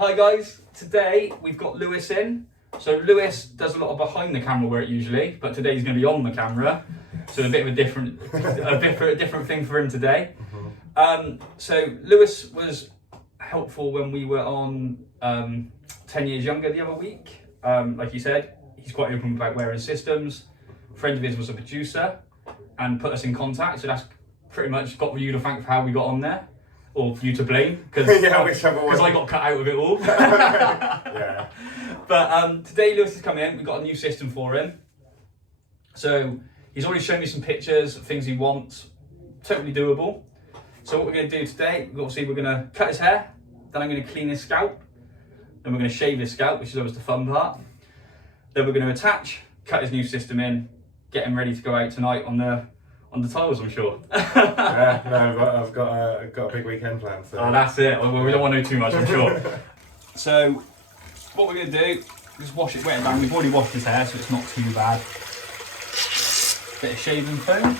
Hi guys, today we've got Lewis in. So Lewis does a lot of behind the camera work usually, but today he's going to be on the camera. So a bit of a different thing for him today. So Lewis was helpful when we were on 10 Years Younger the other week. Like you said, he's quite open about wearing systems. A friend of his was a producer and put us in contact. So that's pretty much got you to thank for how we got on there. Or you to blame, because I got cut out of it all. Yeah. But today Lewis has come in, we've got a new system for him. So he's already shown me some pictures of things he wants, totally doable. So what we're going to do today, obviously we're going to cut his hair, then I'm going to clean his scalp, then we're going to shave his scalp, which is always the fun part. Then we're going to attach, cut his new system in, get him ready to go out tonight on the tiles, I'm sure. Yeah, no, I've got a big weekend planned. So. Oh, that's it. Well, we don't want to do too much, I'm sure. So, what we're going to do, just wash it wet down. We've already washed his hair, so it's not too bad. Bit of shaving foam.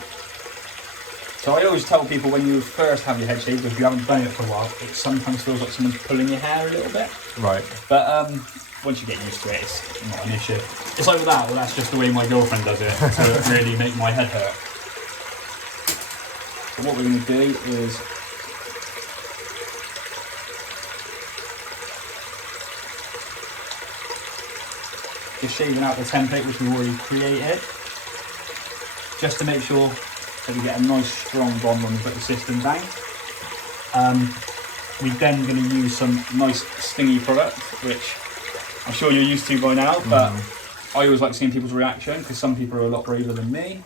So I always tell people when you first have your head shaved, if you haven't done it for a while, it sometimes feels like someone's pulling your hair a little bit. Right. But once you get used to it, it's not an issue. It's like that, well, that's just the way my girlfriend does it, to really make my head hurt. So what we're going to do is just shaving out the template which we've already created, just to make sure that we get a nice strong bond when we put the system down. We're then going to use some nice stingy product, which I'm sure you're used to by now, but I always like seeing people's reaction because some people are a lot braver than me.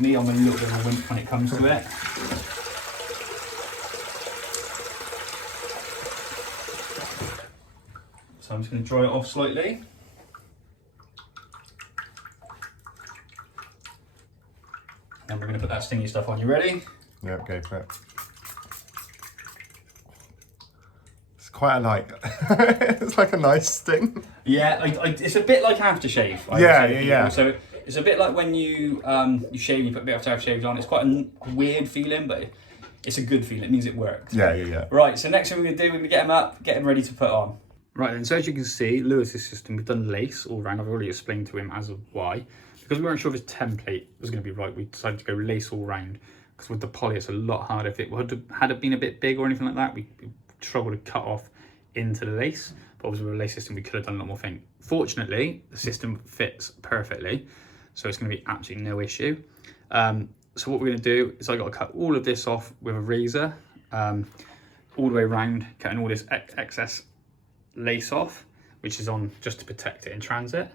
I'm a little bit of a wimp when it comes to it. So I'm just going to dry it off slightly. And we're going to put that stingy stuff on. You ready? Yep, go for it. It's quite a it's like a nice sting. Yeah, it's a bit like aftershave. Yeah. So it's a bit like when you you shave, you put a bit of aftershave on. It's quite a weird feeling, but it's a good feeling. It means it worked. Yeah. Right, so next thing we're going to do, we're going to get him up, get him ready to put on. Right then, so as you can see, Lewis's system, we've done lace all round. I've already explained to him as of why. Because we weren't sure if his template was going to be right, we decided to go lace all round. Because with the poly, it's a lot harder. If it had it been a bit big or anything like that, we struggled to cut off into the lace. But obviously with a lace system, we could have done a lot more things. Fortunately, the system fits perfectly. So it's going to be absolutely no issue. So what we're going to do is I've got to cut all of this off with a razor. All the way around, cutting all this excess lace off, which is on just to protect it in transit.